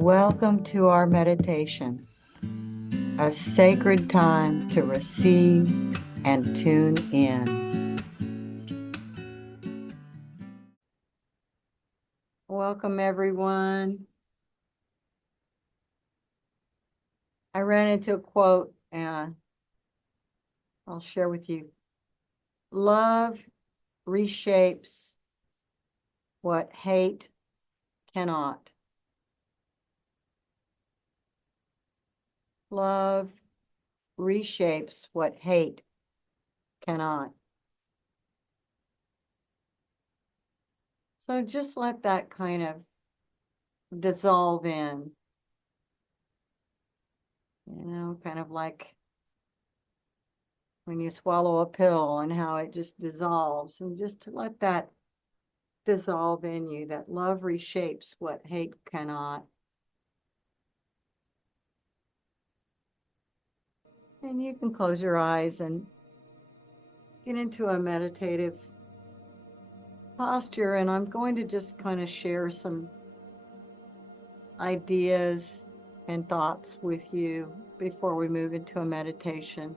Welcome to our meditation, a sacred time to receive and tune in. Welcome, everyone. I ran into a quote and I'll share with you. Love reshapes what hate cannot. Love reshapes what hate cannot. So just let that kind of dissolve in, kind of like when you swallow a pill and how it just dissolves, and just to let that dissolve in you, that love reshapes what hate cannot. And you can close your eyes and get into a meditative posture, and I'm going to just kind of share some ideas and thoughts with you before we move into a meditation.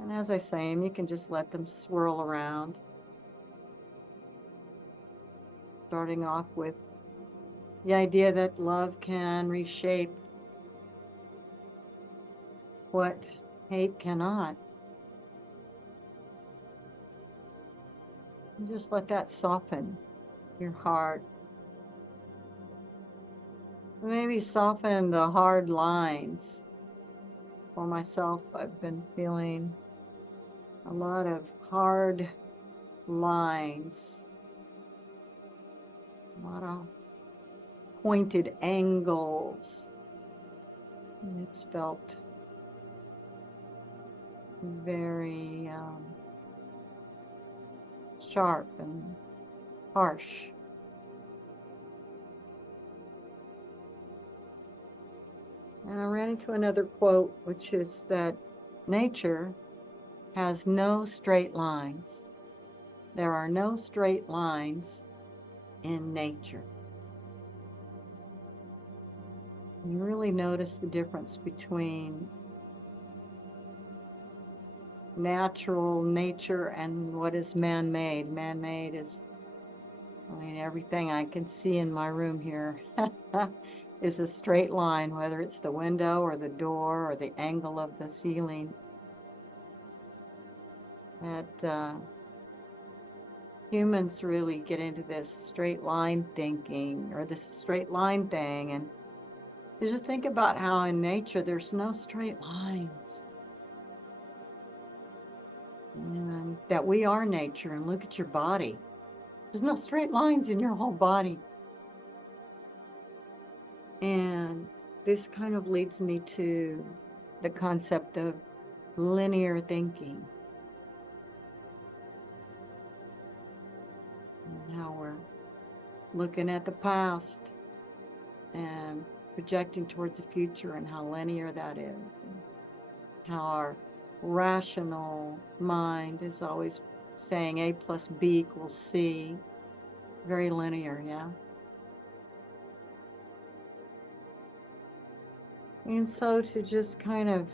And as I say them, you can just let them swirl around. Starting off with the idea that love can reshape what hate cannot. And just let that soften your heart. Maybe soften the hard lines. For myself, I've been feeling a lot of hard lines, a lot of pointed angles. And it's felt very sharp and harsh. And I ran into another quote, which is that nature has no straight lines. There are no straight lines in nature. You really notice the difference between natural nature and what is man-made. Man-made is, everything I can see in my room here is a straight line, whether it's the window or the door or the angle of the ceiling. That humans really get into this straight line thinking, or this straight line thing, and you just think about how in nature there's no straight lines. And that we are nature, and look at your body. There's no straight lines in your whole body. And this kind of leads me to the concept of linear thinking. And how we're looking at the past and projecting towards the future, and how linear that is, and how our rational mind is always saying A plus B equals C. Very linear, yeah? And so to just kind of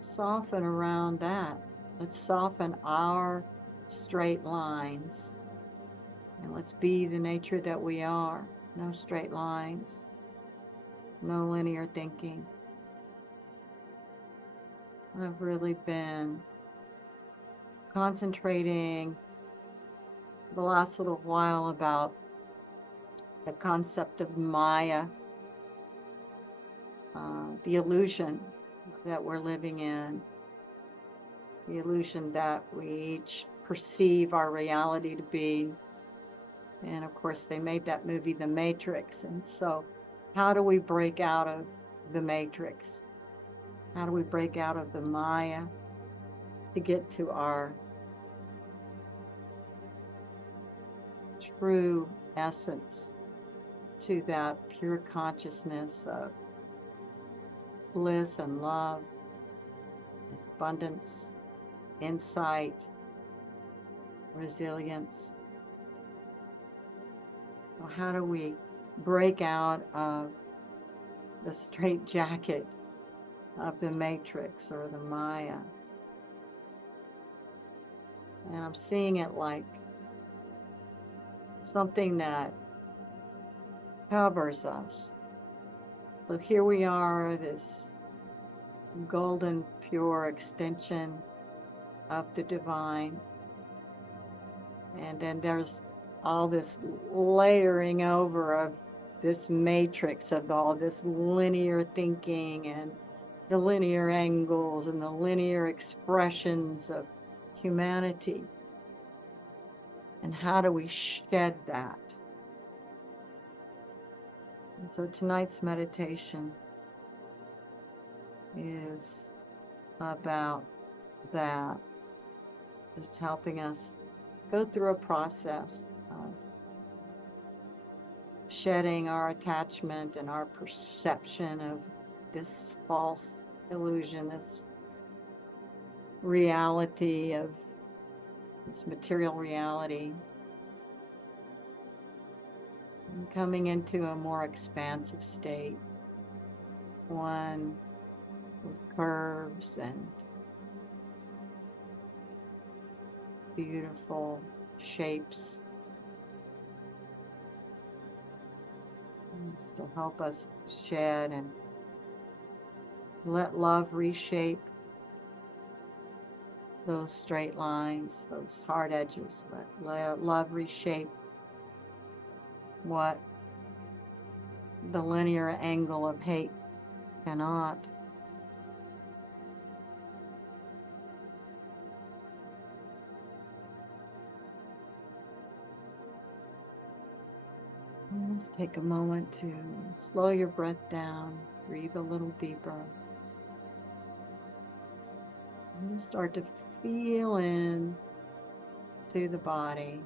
soften around that, let's soften our straight lines, and let's be the nature that we are. No straight lines, no linear thinking. I've really been concentrating the last little while about the concept of Maya, the illusion that we're living in, the illusion that we each perceive our reality to be. And of course, they made that movie, The Matrix. And so how do we break out of the Matrix? How do we break out of the Maya to get to our true essence, to that pure consciousness of bliss and love, abundance, insight, resilience? Well, how do we break out of the straitjacket of the matrix or the Maya? And I'm seeing it like something that covers us. So here we are, this golden, pure extension of the divine. And then there's all this layering over of this matrix of all this linear thinking and the linear angles and the linear expressions of humanity. And how do we shed that? And so tonight's meditation is about that, just helping us go through a process of shedding our attachment and our perception of this false illusion, this reality of this material reality, and coming into a more expansive state, one with curves and beautiful shapes to help us shed and let love reshape those straight lines, those hard edges. Let love reshape what the linear angle of hate cannot. Let's take a moment to slow your breath down, breathe a little deeper. And you start to feel in to the body.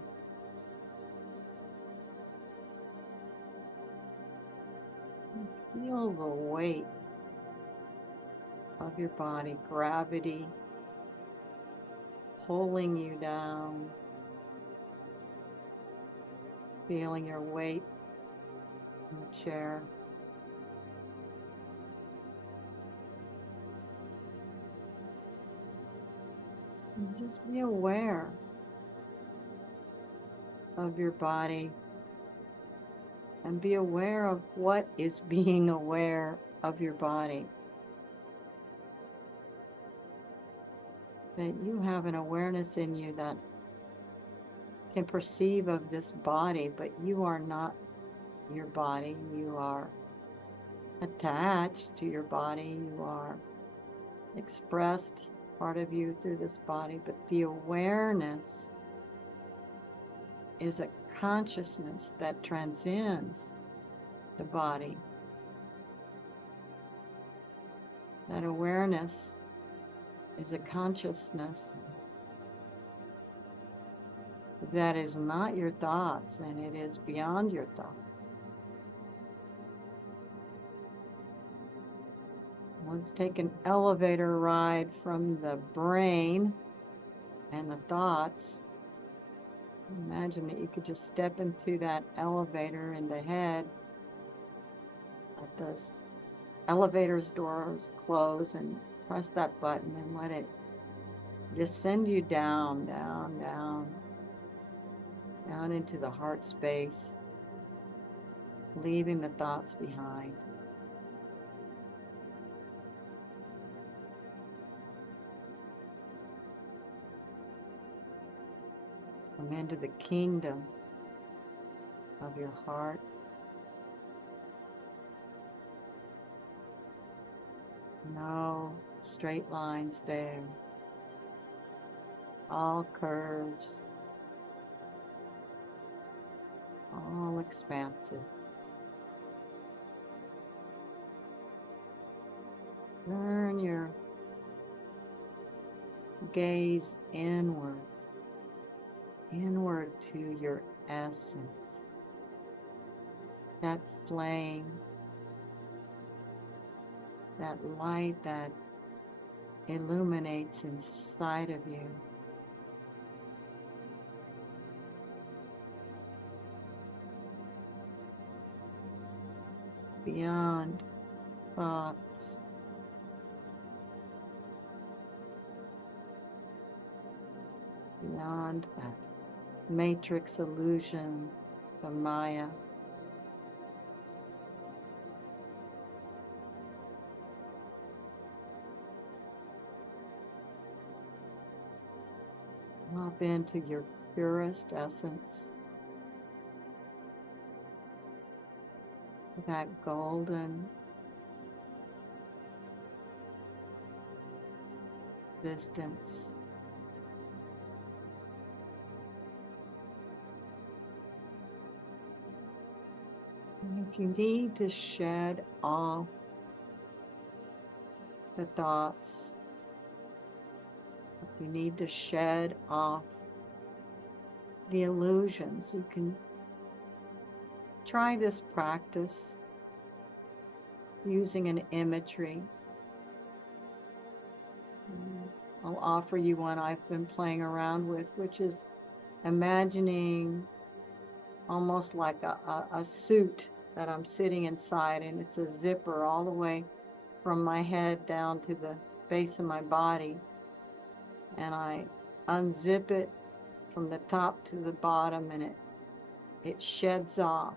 Feel the weight of your body, gravity pulling you down. Feeling your weight in the chair. And just be aware of your body and be aware of what is being aware of your body. That you have an awareness in you that can perceive of this body, but you are not your body. You are attached to your body. You are expressed part of you through this body, but the awareness is a consciousness that transcends the body. That awareness is a consciousness that is not your thoughts, and it is beyond your thoughts. Let's take an elevator ride from the brain and the thoughts. Imagine that you could just step into that elevator in the head. Let those elevator's doors close and press that button and let it just send you down, down, down, down into the heart space, leaving the thoughts behind. Come into the kingdom of your heart. No straight lines there. All curves. All expansive. Turn your gaze inward. Inward to your essence. That flame. That light that illuminates inside of you. beyond thoughts, beyond that matrix illusion, the Maya. Drop into your purest essence, that golden distance. And if you need to shed off the thoughts, if you need to shed off the illusions, you can try this practice using an imagery. I'll offer you one I've been playing around with, which is imagining almost like a suit that I'm sitting inside, and it's a zipper all the way from my head down to the base of my body. And I unzip it from the top to the bottom, and it sheds off.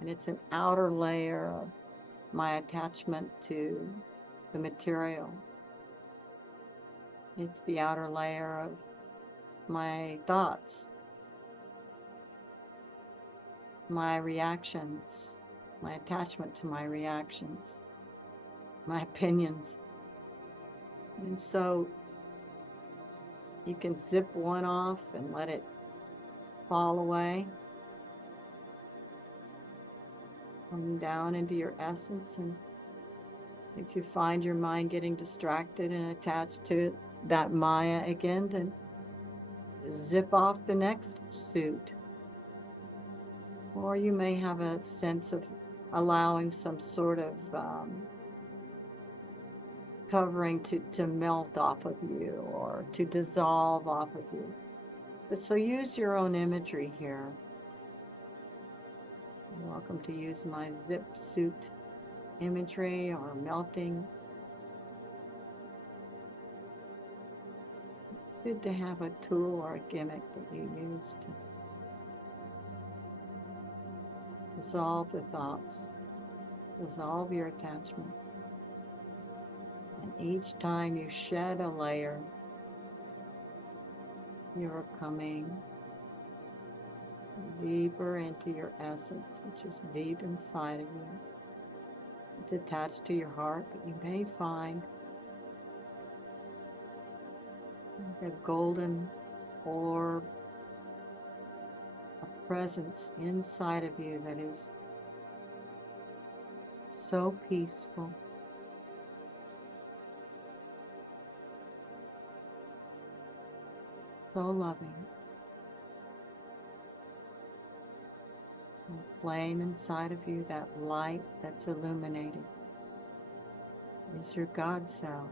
And it's an outer layer of my attachment to the material. It's the outer layer of my thoughts, my reactions, my attachment to my reactions, my opinions. And so you can zip one off and let it fall away, come down into your essence. And if you find your mind getting distracted and attached to that Maya again, then zip off the next suit. Or you may have a sense of allowing some sort of covering to melt off of you or to dissolve off of you. But so use your own imagery here. You're welcome to use my zip suit imagery or melting. It's good to have a tool or a gimmick that you use to dissolve the thoughts, dissolve your attachment. And each time you shed a layer, you're coming deeper into your essence, which is deep inside of you. It's attached to your heart, but you may find a golden orb, a presence inside of you that is so peaceful, so loving. The flame inside of you, that light that's illuminated, is your God self.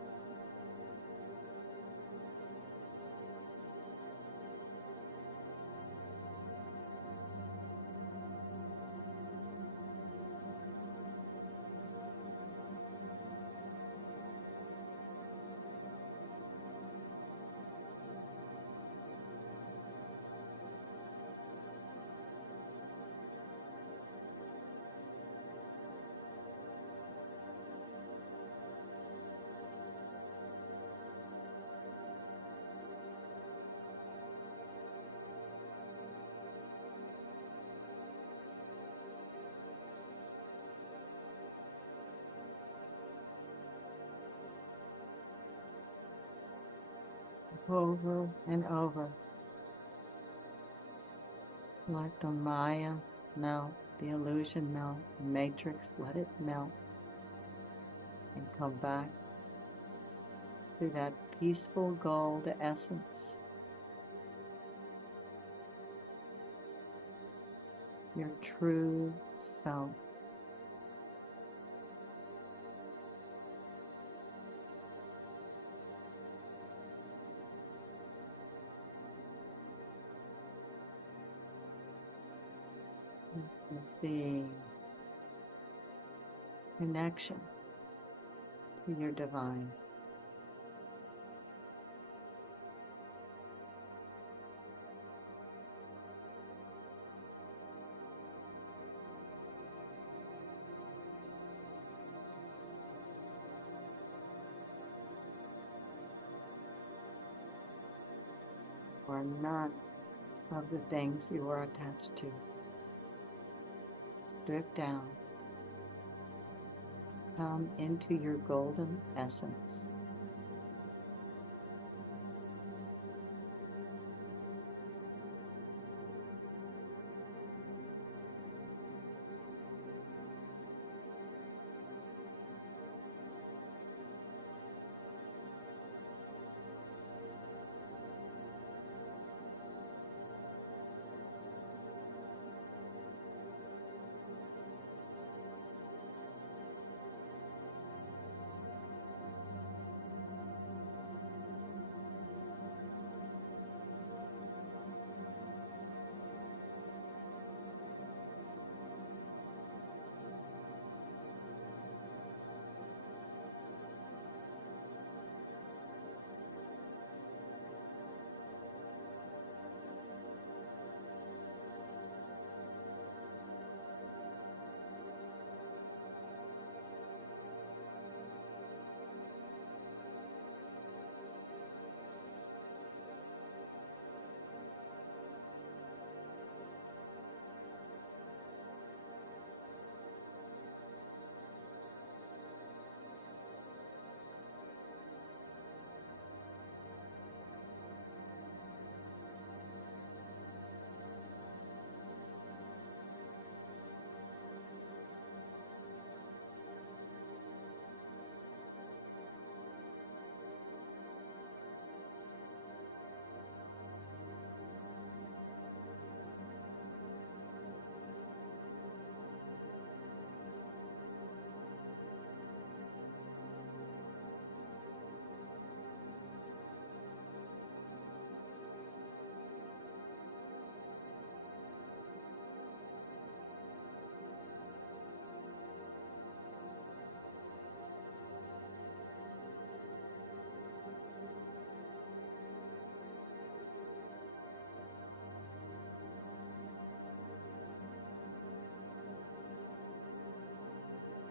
Over and over. Let the Maya melt, the illusion melt, the matrix, let it melt. And come back to that peaceful gold essence. Your true self. Let's see. connection to your divine. Or none of the things you are attached to. Strip down. Come into your golden essence.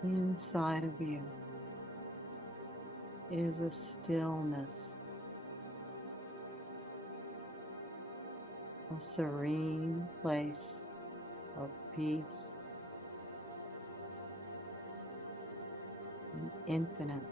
Inside of you is a stillness, a serene place of peace and infinite.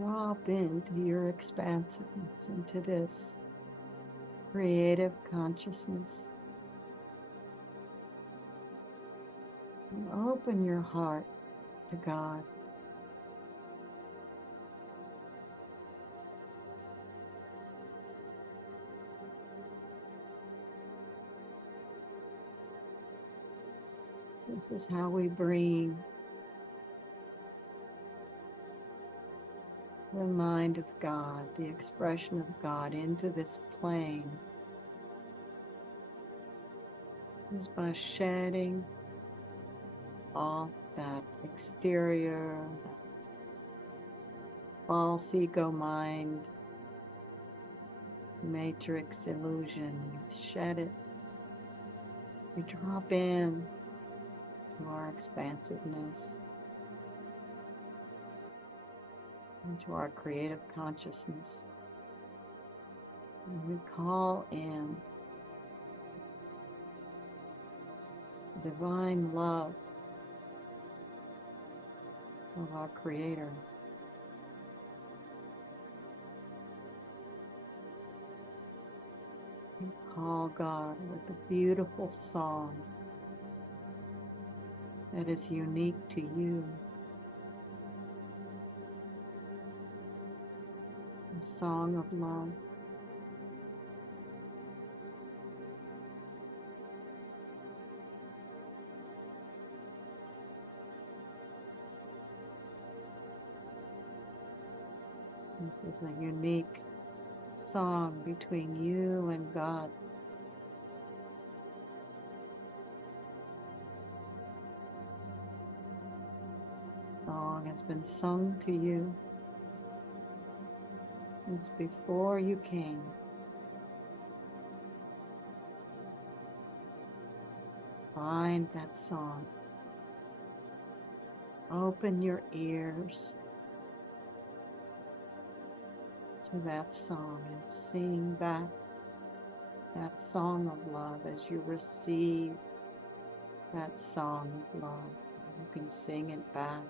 drop into your expansiveness, into this creative consciousness. And open your heart to God. This is how we bring the mind of God, the expression of God into this plane, is by shedding off that exterior, that false ego mind, matrix illusion. We shed it. We drop in to our expansiveness, into our creative consciousness. And we call in divine love of our Creator. We call God with a beautiful song that is unique to you. A song of love. This is a unique song between you and God. The song has been sung to you since before you came. Find that song. Open your ears to that song and sing back that song of love as you receive that song of love. You can sing it back.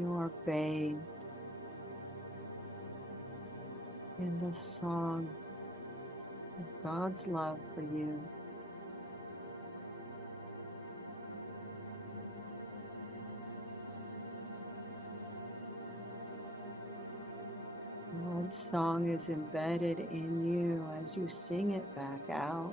You are bathed in the song of God's love for you. God's song is embedded in you as you sing it back out.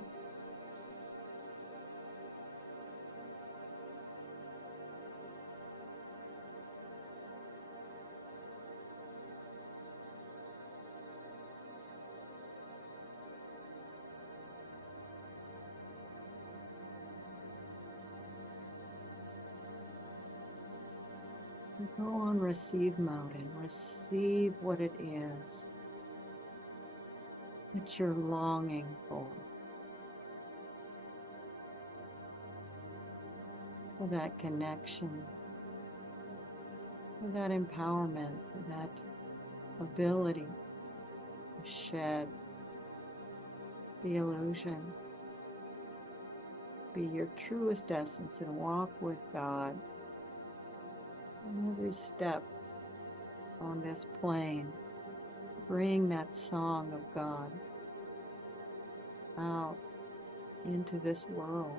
Go on receive mode and receive what it is that you're longing for that connection, for that empowerment, for that ability to shed the illusion, be your truest essence, and walk with God in every step on this plane bring that song of God out into this world.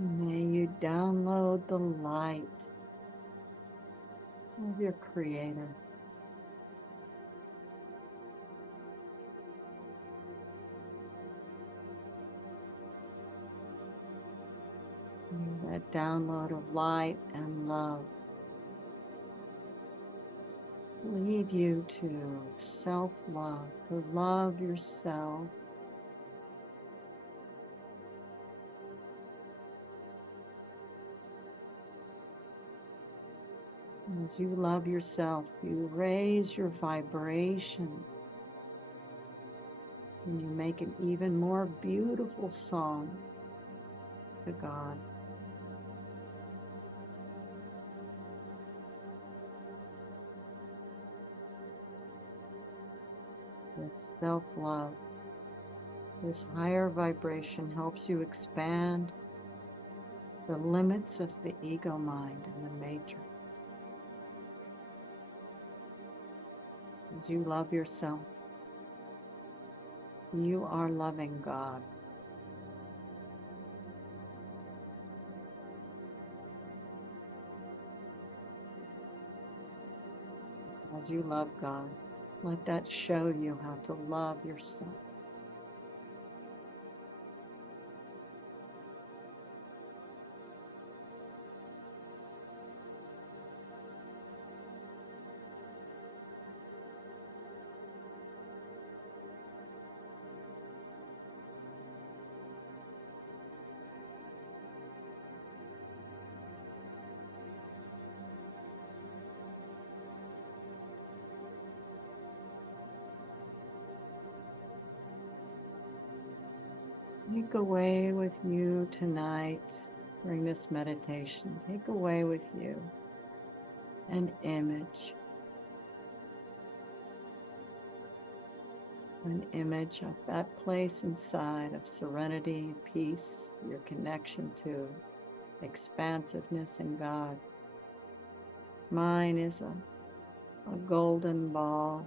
May you download the light of your Creator. May that download of light and love lead you to self-love, to love yourself. As you love yourself, you raise your vibration and you make an even more beautiful song to God. With self-love, this higher vibration helps you expand the limits of the ego mind and the matrix. As you love yourself, you are loving God. As you love God, let that show you how to love yourself. Take away with you tonight, during this meditation, take away with you an image of that place inside of serenity, peace, your connection to expansiveness in God. Mine is a golden ball.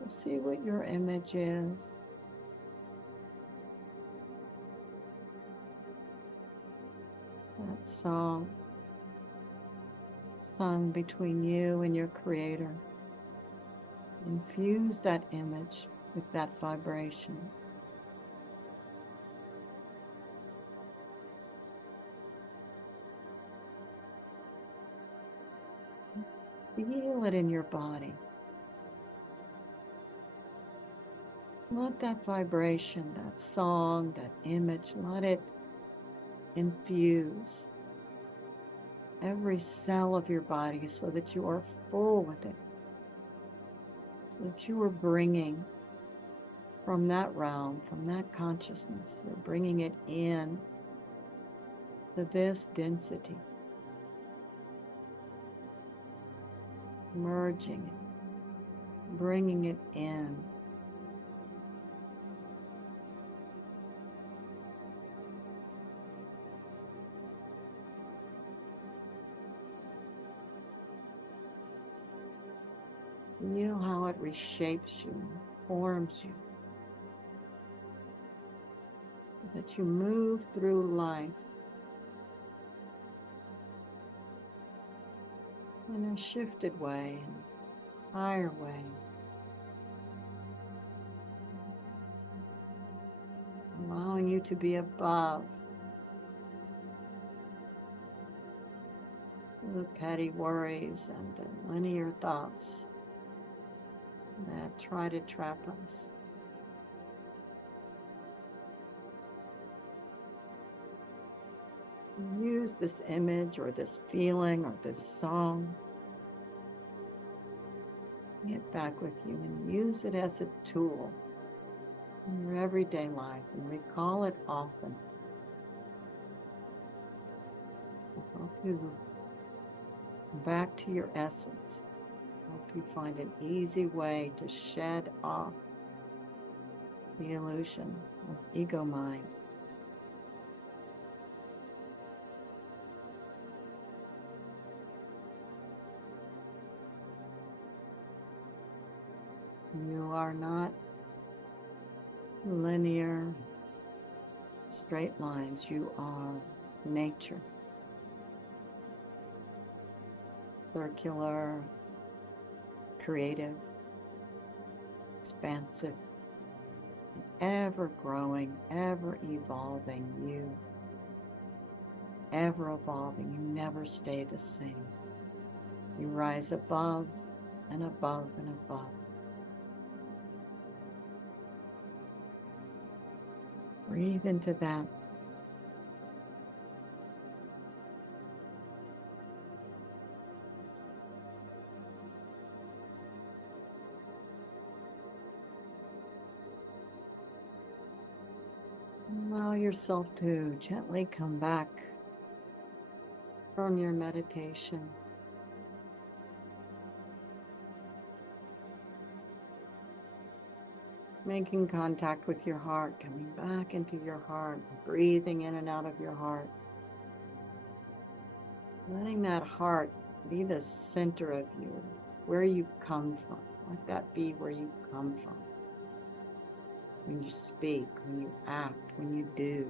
You'll see what your image is. That song sung between you and your Creator. Infuse that image with that vibration. Feel it in your body. Let that vibration, that song, that image, let it infuse every cell of your body so that you are full with it. So that you are bringing from that realm, from that consciousness, you're bringing it in to this density. merging it, bringing it in. Feel how it reshapes you, forms you, so that you move through life in a shifted way, in a higher way, allowing you to be above the petty worries and the linear thoughts that try to trap us. Use this image or this feeling or this song. Get back with you and use it as a tool in your everyday life and recall it often. To help you back to your essence. Help you find an easy way to shed off the illusion of ego mind. You are not linear, straight lines. You are nature. Circular, creative, expansive, ever growing, ever evolving. You, ever evolving. You never stay the same. You rise above and above and above. Breathe into that. Allow yourself to gently come back from your meditation. Making contact with your heart, coming back into your heart, breathing in and out of your heart. Letting that heart be the center of you, where you come from. Let that be where you come from. When you speak, when you act, when you do.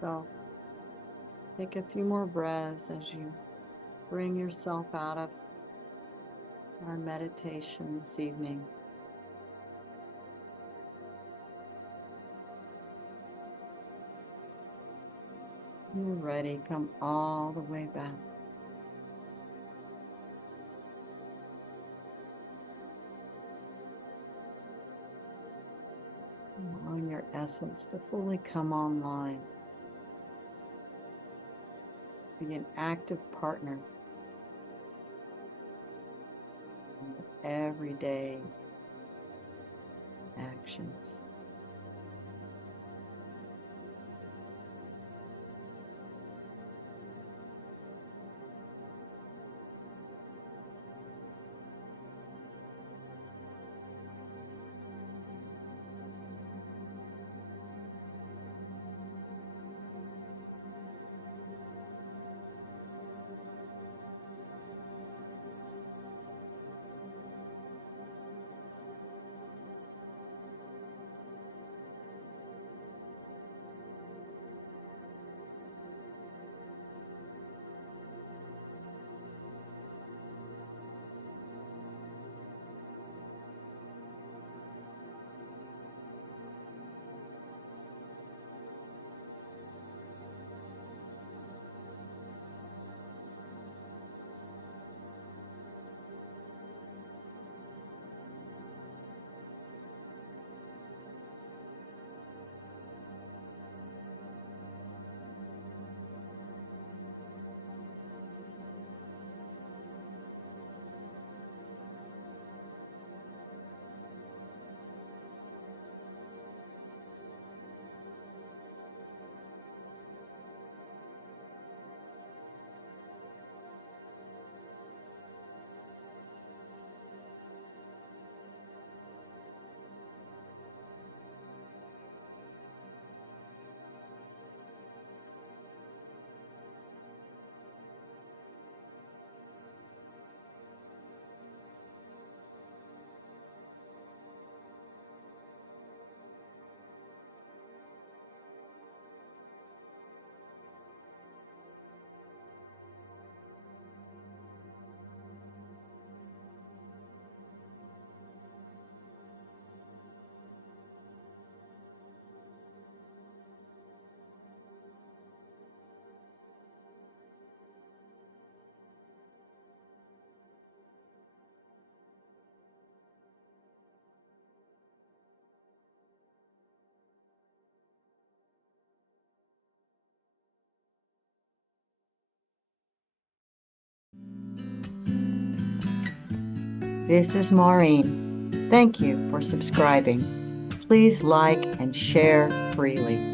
So, take a few more breaths as you bring yourself out of our meditation this evening. When you're ready, come all the way back. Allowing your essence to fully come online. Be an active partner in everyday actions. This is Maureen. Thank you for subscribing. Please like and share freely.